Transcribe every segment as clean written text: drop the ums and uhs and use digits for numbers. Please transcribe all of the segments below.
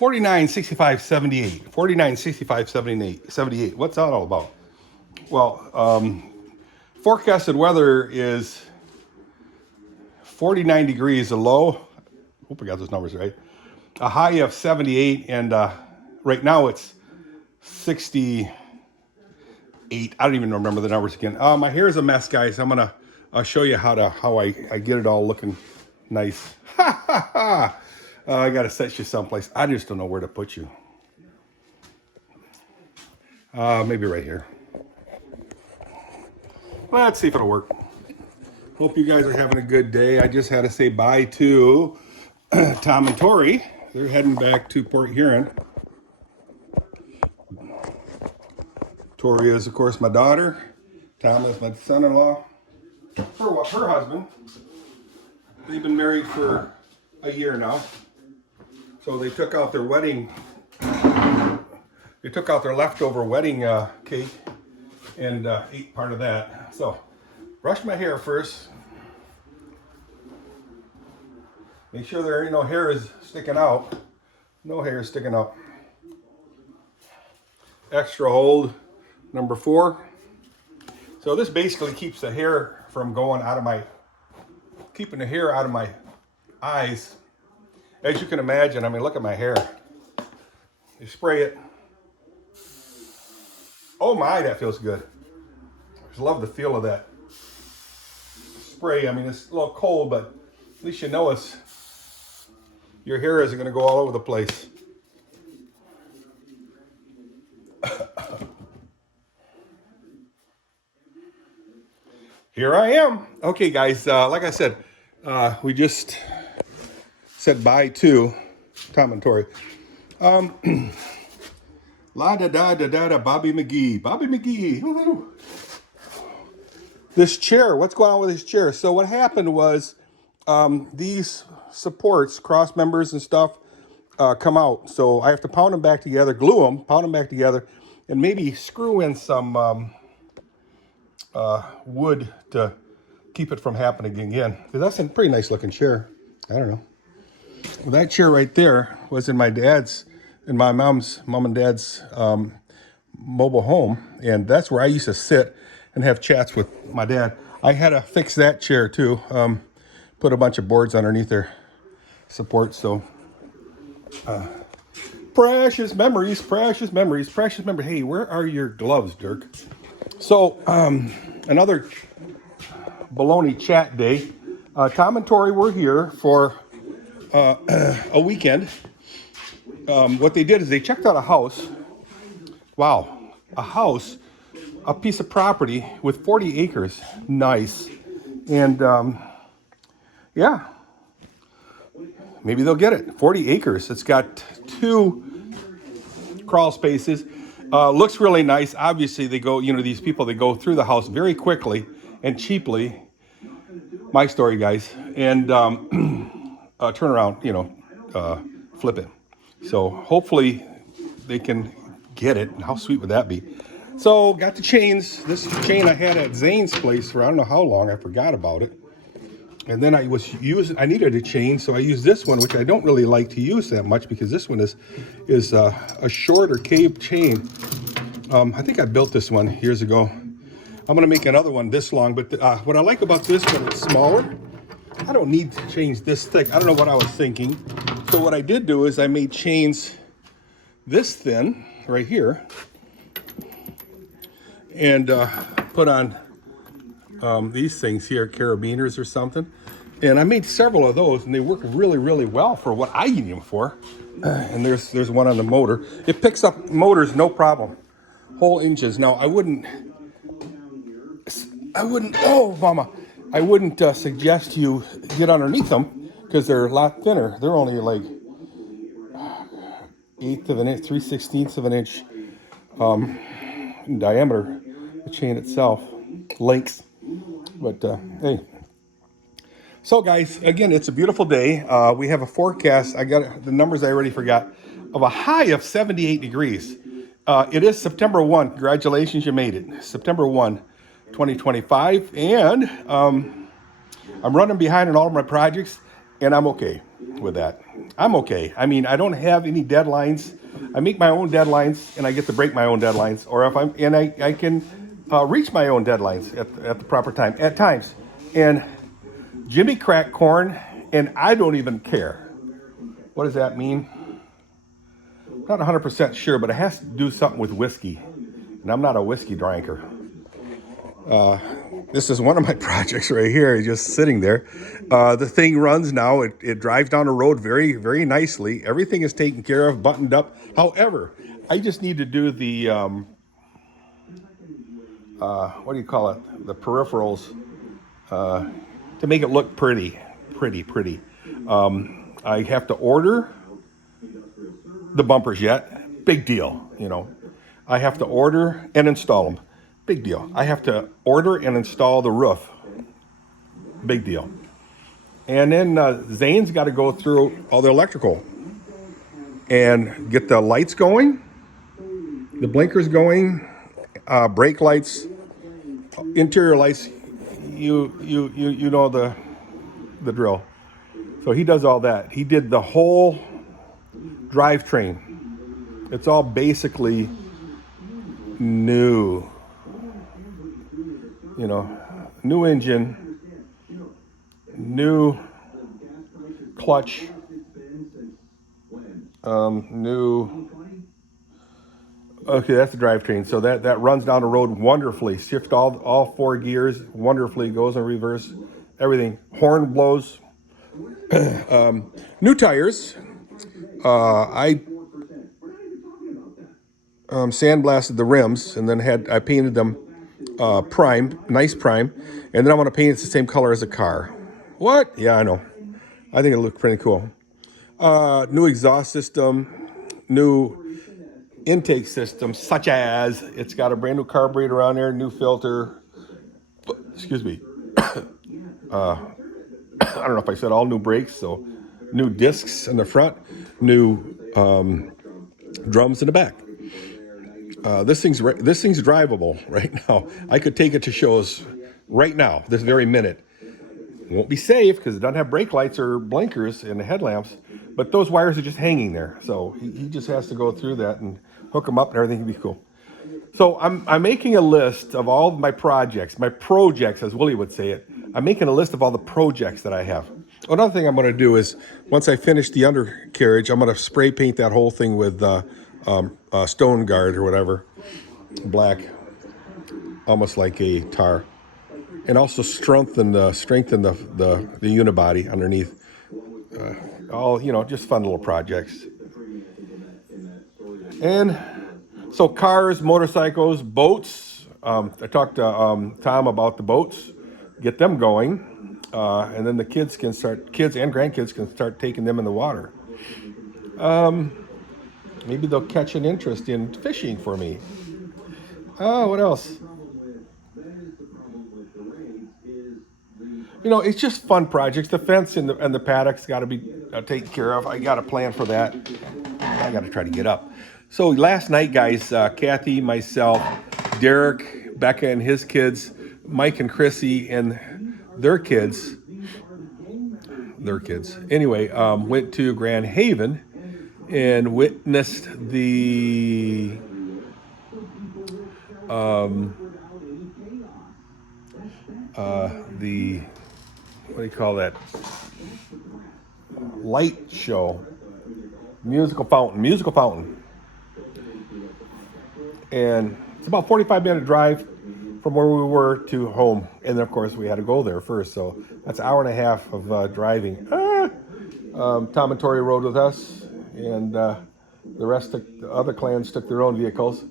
49, 65, 78. 49, 65, 78. 78. What's that all about? Well, forecasted weather is 49 degrees, a low. Hope I got those numbers right. A high of 78, and right now it's 68. I don't even remember the numbers again. My hair is a mess, guys. I'll show you how I get it all looking nice. Ha ha ha! I gotta set you someplace. I just don't know where to put you. Maybe right here. Let's see if it'll work. Hope you guys are having a good day. I just had to say bye to Tom and Tori. They're heading back to Port Huron. Tori is, of course, my daughter. Tom is my son-in-law. Her husband. They've been married for a year now. So they took out their wedding. They took out their leftover wedding cake and ate part of that. So, brush my hair first. Make sure there ain't no hair is sticking out. No hair is sticking out. Extra hold, number 4. So this basically keeps the hair from going out of my, keeping the hair out of my eyes. As you can imagine, I mean, look at my hair. You spray it. Oh my, that feels good. I just love the feel of that spray. I mean, it's a little cold, but at least you know your hair isn't going to go all over the place. Here I am. Okay, guys, like I said, we just said bye to Tom and Tori. La da da da da da, Bobby McGee. Bobby McGee. Woo-hoo. This chair, what's going on with this chair? So what happened was these supports, cross members and stuff, come out. So I have to pound them back together, glue them, pound them back together, and maybe screw in some wood to keep it from happening again. That's a pretty nice looking chair. I don't know. Well, that chair right there was in my dad's, in my mom and dad's mobile home, and that's where I used to sit and have chats with my dad. I had to fix that chair too. Put a bunch of boards underneath their support. So precious memories, precious memories, precious memories. Hey, where are your gloves, Dirk? So another baloney chat day. Tom and Tori were here for a weekend. What they did is they checked out a house. Wow, a house, a piece of property with 40 acres. Nice. And yeah, maybe they'll get it. 40 acres. It's got 2 crawl spaces. Looks really nice. Obviously, they go, you know, these people, they go through the house very quickly and cheaply. My story, guys. And turn around, you know, flip it. So hopefully they can get it. How sweet would that be? So got the chains. This chain I had at Zane's place for I don't know how long. I forgot about it. And then I needed a chain, so I used this one, which I don't really like to use that much because this one is a shorter cave chain. I think I built this one years ago. I'm gonna make another one this long, but what I like about this one, it's smaller. I don't need chains this thick. I don't know what I was thinking. So what I did do is I made chains this thin right here and put on these things here, carabiners or something. And I made several of those and they work really, really well for what I need them for. And there's one on the motor. It picks up motors, no problem. Whole inches. Now I wouldn't, oh mama. I wouldn't suggest you get underneath them because they're a lot thinner. They're only like 1/8 of an inch, 3/16 of an inch in diameter, the chain itself, length. But hey. So guys, again, it's a beautiful day. We have a forecast. I got the numbers I already forgot of a high of 78 degrees. It is September 1. Congratulations, you made it. September 1. 2025, and I'm running behind on all of my projects, and I'm okay. with that. I'm okay. I mean, I don't have any deadlines. I make my own deadlines, and I get to break my own deadlines. Or if I'm, and I can reach my own deadlines at the proper time at times. And Jimmy cracked corn, and I don't even care. What does that mean? Not 100% sure, but it has to do something with whiskey, and I'm not a whiskey drinker. This is one of my projects right here, just sitting there. The thing runs now. It drives down the road very, very nicely. Everything is taken care of, buttoned up. However, I just need to do the, what do you call it? The peripherals to make it look pretty. I have to order the bumpers yet. Big deal, you know. I have to order and install them. Big deal. I have to order and install the roof. Big deal. And then Zane's got to go through all the electrical and get the lights going, the blinkers going, brake lights, interior lights. You know the drill. So he does all that. He did the whole drivetrain. It's all basically new. You know, new engine, new clutch, new. Okay, that's the drivetrain. So that runs down the road wonderfully. Shift all 4 gears wonderfully. Goes in reverse. Everything. Horn blows. New tires. I sandblasted the rims, and then I painted them prime, nice prime, and then I'm gonna paint it the same color as the car. What? Yeah, I know. I think it looked pretty cool. New exhaust system, new intake system, such as it's got a brand new carburetor on there, new filter. Excuse me. I don't know if I said all new brakes, so new discs in the front, new drums in the back. This thing's drivable right now. I could take it to shows right now, this very minute. It won't be safe because it doesn't have brake lights or blinkers and the headlamps, but those wires are just hanging there. So he just has to go through that and hook them up, and everything can be cool. So I'm making a list of all my projects, my projects, as Willie would say it. I'm making a list of all the projects that I have. Another thing I'm going to do is, once I finish the undercarriage, I'm going to spray paint that whole thing with stone guard or whatever, black, almost like a tar, and also strengthen the unibody underneath. All, you know, just fun little projects. And so cars, motorcycles, boats. I talked to Tom about the boats, get them going, and then the kids and grandkids can start taking them in the water. Maybe they'll catch an interest in fishing for me. What else? You know, it's just fun projects. The fence and the paddock's got to be taken care of. I got a plan for that. I got to try to get up. So last night, guys, Kathy, myself, Dirk, Becca and his kids, Mike and Chrissy and their kids. Anyway, went to Grand Haven and witnessed the what do you call that? Light show, musical fountain. And it's about 45-minute drive from where we were to home. And then, of course, we had to go there first. So that's an hour and a half of driving. Tom and Tori rode with us, and the rest of the other clans took their own vehicles.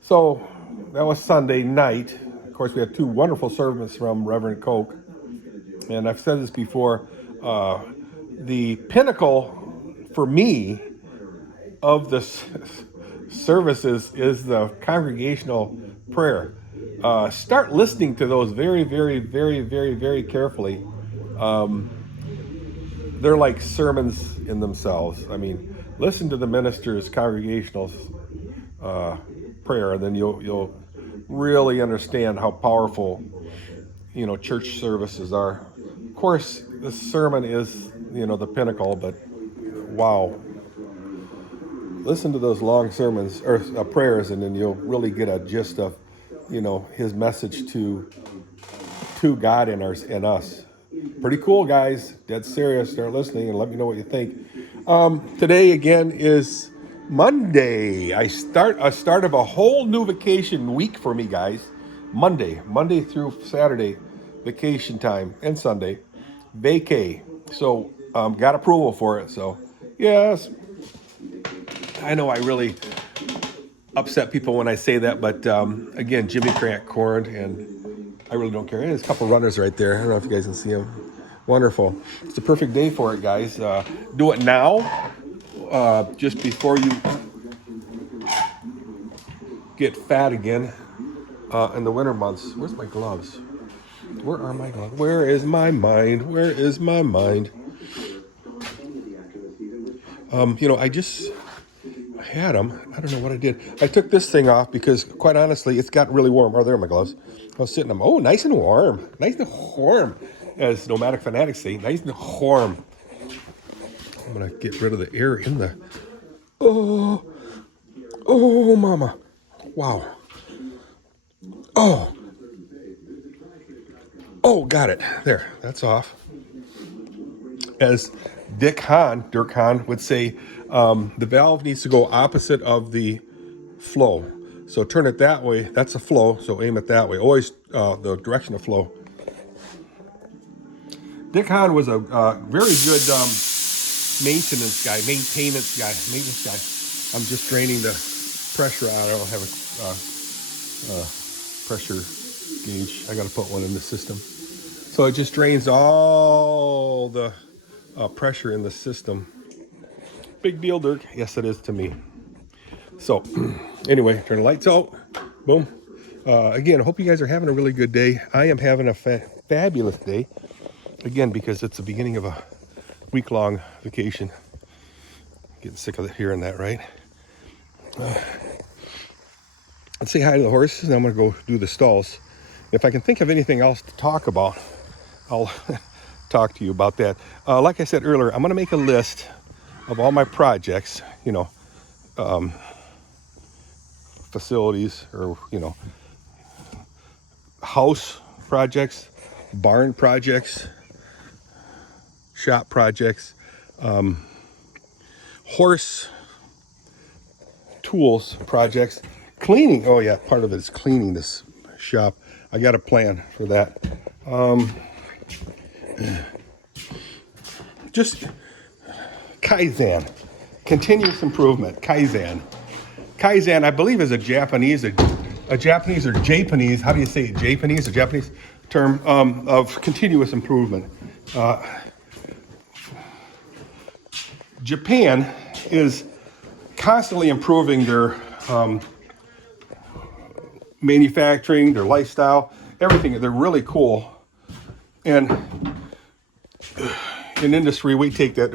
So that was Sunday night. Of course, we had 2 wonderful sermons from Reverend Koch. And I've said this before, the pinnacle for me of the services is the congregational prayer. Start listening to those very, very, very, very, very carefully. They're like sermons in themselves. I mean, listen to the minister's congregational prayer, and then you'll really understand how powerful, you know, church services are course, the sermon is, you know, the pinnacle, but wow. Listen to those long sermons or prayers, and then you'll really get a gist of, you know, his message to God and us. Pretty cool, guys. Dead serious. Start listening and let me know what you think. Today again is Monday. I start of a whole new vacation week for me, guys. Monday through Saturday, vacation time, and Sunday, vacay. So got approval for it. So yes, I know I really upset people when I say that, but again, Jimmy Grant corned, and I really don't care. There's a couple runners right there. I don't know if you guys can see them. Wonderful. It's the perfect day for it, guys. Do it now, just before you get fat again in the winter months. Where's my gloves? Where are my gloves? Where is my mind? Where is my mind? You know, I had them. I don't know what I did. I took this thing off because, quite honestly, it's got really warm. Oh, there are my gloves. I was sitting them. Oh, nice and warm. Nice and warm. As nomadic fanatics say, nice and warm. I'm going to get rid of the air in the... Oh, mama. Wow. Oh, got it. There, that's off. As Dirk Hahn would say, the valve needs to go opposite of the flow. So turn it that way. That's a flow. So aim it that way. Always the direction of flow. Dirk Hahn was a very good maintenance guy. I'm just draining the pressure out. I don't have a pressure gauge. I got to put one in the system. So it just drains all the pressure in the system. Big deal, Dirk. Yes, it is to me. So anyway, turn the lights out. Boom. Again, I hope you guys are having a really good day. I am having a fabulous day. Again, because it's the beginning of a week-long vacation. Getting sick of hearing that, right? Let's say hi to the horses, and I'm going to go do the stalls. If I can think of anything else to talk about, I'll talk to you about that. Like I said earlier, I'm going to make a list of all my projects, you know, facilities or, you know, house projects, barn projects, shop projects, horse tools projects, cleaning. Oh yeah, part of it is cleaning this shop. I got a plan for that. Just Kaizen, continuous improvement. Kaizen, I believe, is a Japanese or Japanese. How do you say it? Japanese, a Japanese term of continuous improvement. Japan is constantly improving their manufacturing, their lifestyle, everything. They're really cool. And in industry, we took that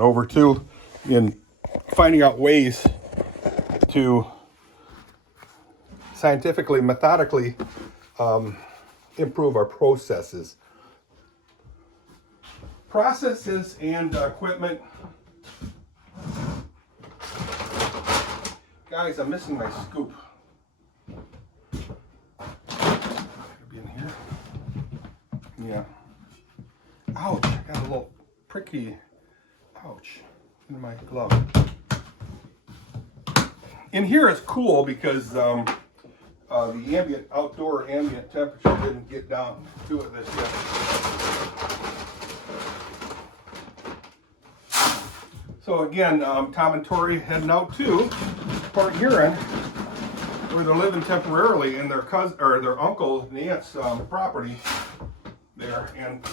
over too, in finding out ways to scientifically, methodically improve our processes and equipment. Guys, I'm missing my scoop. Could be in here. Yeah. Ouch! I got a little pricky. Ouch! In my glove. In here it's cool because the outdoor ambient temperature didn't get down to it this yet. So again, Tom and Tori heading out to Port Huron, where they're living temporarily in their cousin or their uncle and aunt's property there, and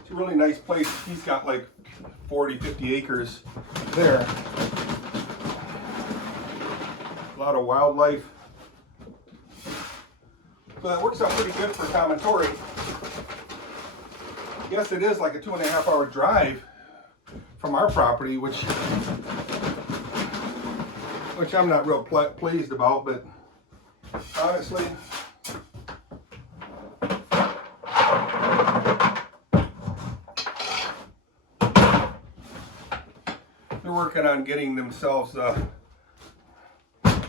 it's a really nice place. He's got like 40-50 acres there. A lot of wildlife. So that works out pretty good for Tom and Tori. Yes, it is like a 2.5 hour drive from our property, which I'm not real pleased about, but honestly, working on getting themselves a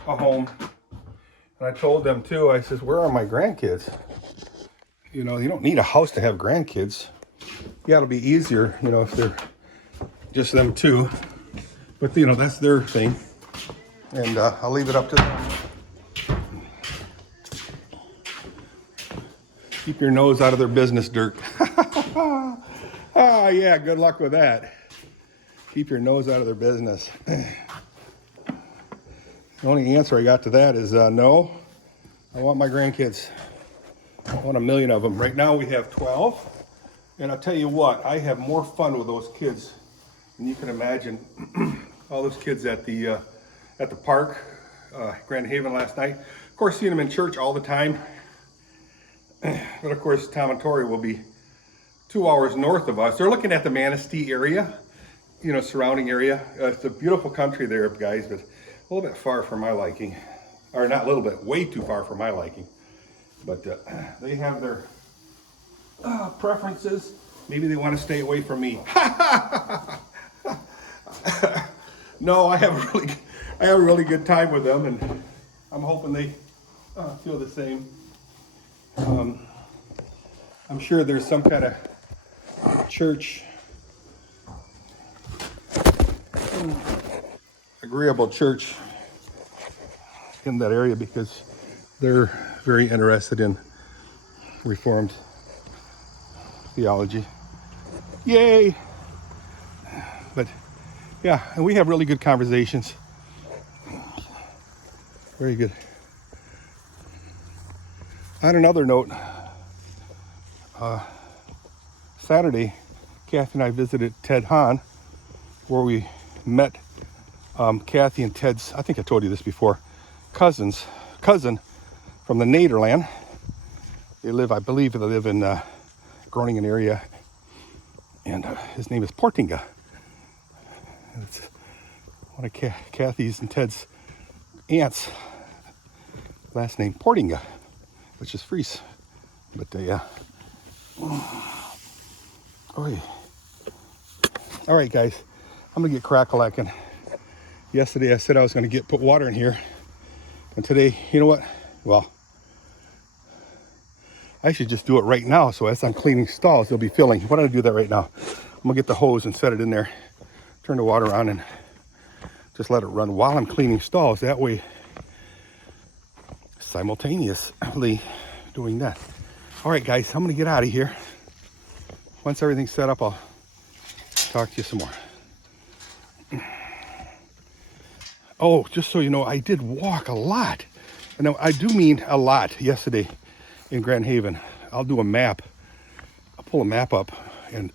home. And I told them too, I says, where are my grandkids? You know, you don't need a house to have grandkids. Yeah, it'll be easier, you know, if they're just them two. But, you know, that's their thing. And I'll leave it up to them. Keep your nose out of their business, Dirk. Oh, yeah, good luck with that. Keep your nose out of their business. The only answer I got to that is no. I want my grandkids. I want 1 million of them. Right now we have 12. And I'll tell you what, I have more fun with those kids than you can imagine. All those kids at the park, Grand Haven last night. Of course, seeing them in church all the time. But of course, Tom and Tori will be 2 hours north of us. They're looking at the Manistee area, you know, surrounding area. It's a beautiful country there, guys, but a little bit far for my liking. Or not a little bit, way too far for my liking. But they have their preferences. Maybe they want to stay away from me. No, I have a really good time with them, and I'm hoping they feel the same. I'm sure there's some kind of church, agreeable church in that area, because they're very interested in Reformed theology. Yay! But yeah, and we have really good conversations. Very good. On another note, Saturday, Kathy and I visited Ted Hahn, where we met Kathy and Ted's, I think I told you this before, cousin from the Nederland. They live, I believe they live in Groningen area, and his name is Portinga. It's one of Kathy's and Ted's aunts, last name Portinga, which is Fries. But yeah. Oh, yeah. All right, guys, I'm gonna get crack-a-lacking. Yesterday I said I was gonna put water in here, and today, you know what? Well, I should just do it right now. So as I'm cleaning stalls, they'll be filling. Why don't I do that right now? I'm gonna get the hose and set it in there, turn the water on, and just let it run while I'm cleaning stalls. That way, simultaneously doing that. All right, guys, I'm gonna get out of here. Once everything's set up, I'll talk to you some more. Oh, just so you know, I did walk a lot. And I do mean a lot yesterday in Grand Haven. I'll do a map. I'll pull a map up and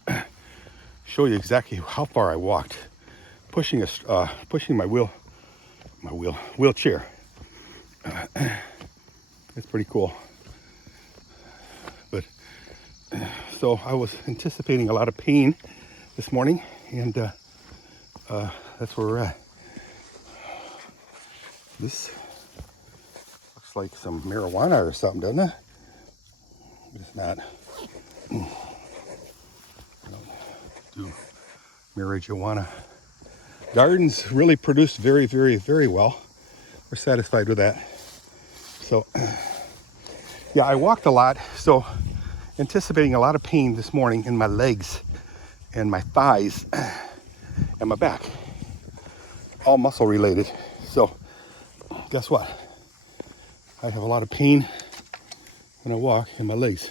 show you exactly how far I walked, pushing my wheelchair. It's pretty cool. But so I was anticipating a lot of pain this morning, and that's where we're at. This looks like some marijuana or something, doesn't it? But it's not. I don't do marijuana. Gardens really produce very, very, very well. We're satisfied with that. So, yeah, I walked a lot. So, anticipating a lot of pain this morning in my legs and my thighs and my back. All muscle related. So, guess what? I have a lot of pain when I walk in my legs,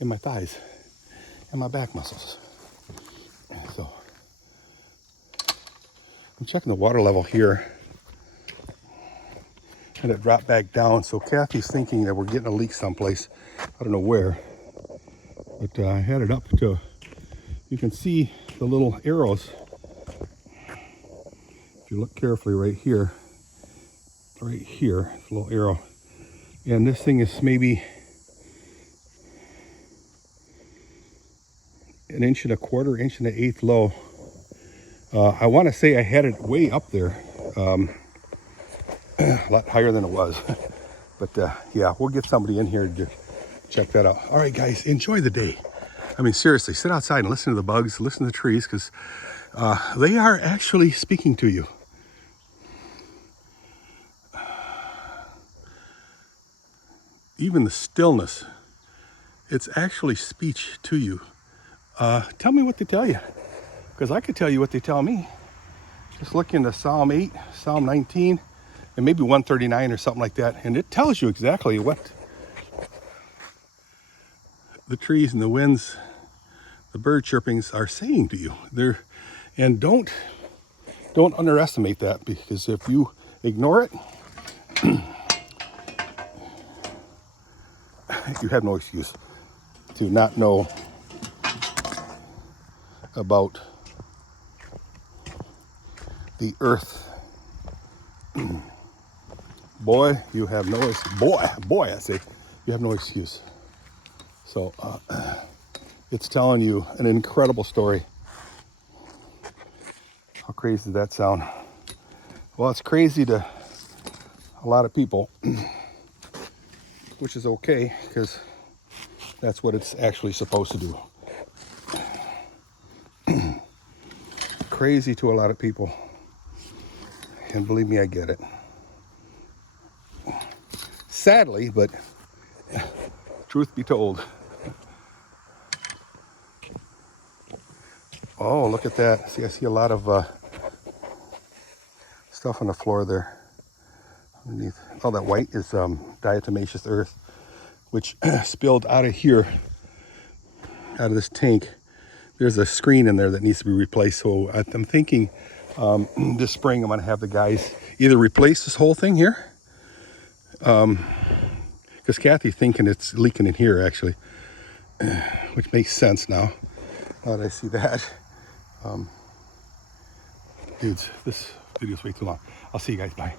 in my thighs, and my back muscles. So I'm checking the water level here, and it dropped back down. So Kathy's thinking that we're getting a leak someplace. I don't know where, but I had it up to, you can see the little arrows. If you look carefully right here, a little arrow. And this thing is maybe 1.25 inches, 1.125 low. I want to say I had it way up there, a lot higher than it was. But yeah, we'll get somebody in here to check that out. All right, guys, enjoy the day. I mean, seriously, sit outside and listen to the bugs, listen to the trees, because They are actually speaking to you. Even the stillness, it's actually speech to you. Tell me what they tell you, because I could tell you what they tell me. Just look into Psalm 8, Psalm 19, and maybe 139 or something like that, and it tells you exactly what the trees and the winds, the bird chirpings are saying to you. And don't underestimate that, because if you ignore it, you have no excuse to not know about the earth. Boy, you have no boy, I say, you have no excuse. So it's telling you an incredible story. How crazy does that sound? Well, it's crazy to a lot of people, which is okay, because that's what it's actually supposed to do. Crazy to a lot of people, and believe me, I get it. Sadly, but truth be told. Oh, look at that. See, I see a lot of stuff on the floor there underneath. Oh, that white is diatomaceous earth, which spilled out of here, out of this tank. There's a screen in there that needs to be replaced. So I'm thinking this spring I'm going to have the guys either replace this whole thing here, because Kathy's thinking it's leaking in here actually, which makes sense now that I see that. Dudes, this video's way too long. I'll see you guys. Bye.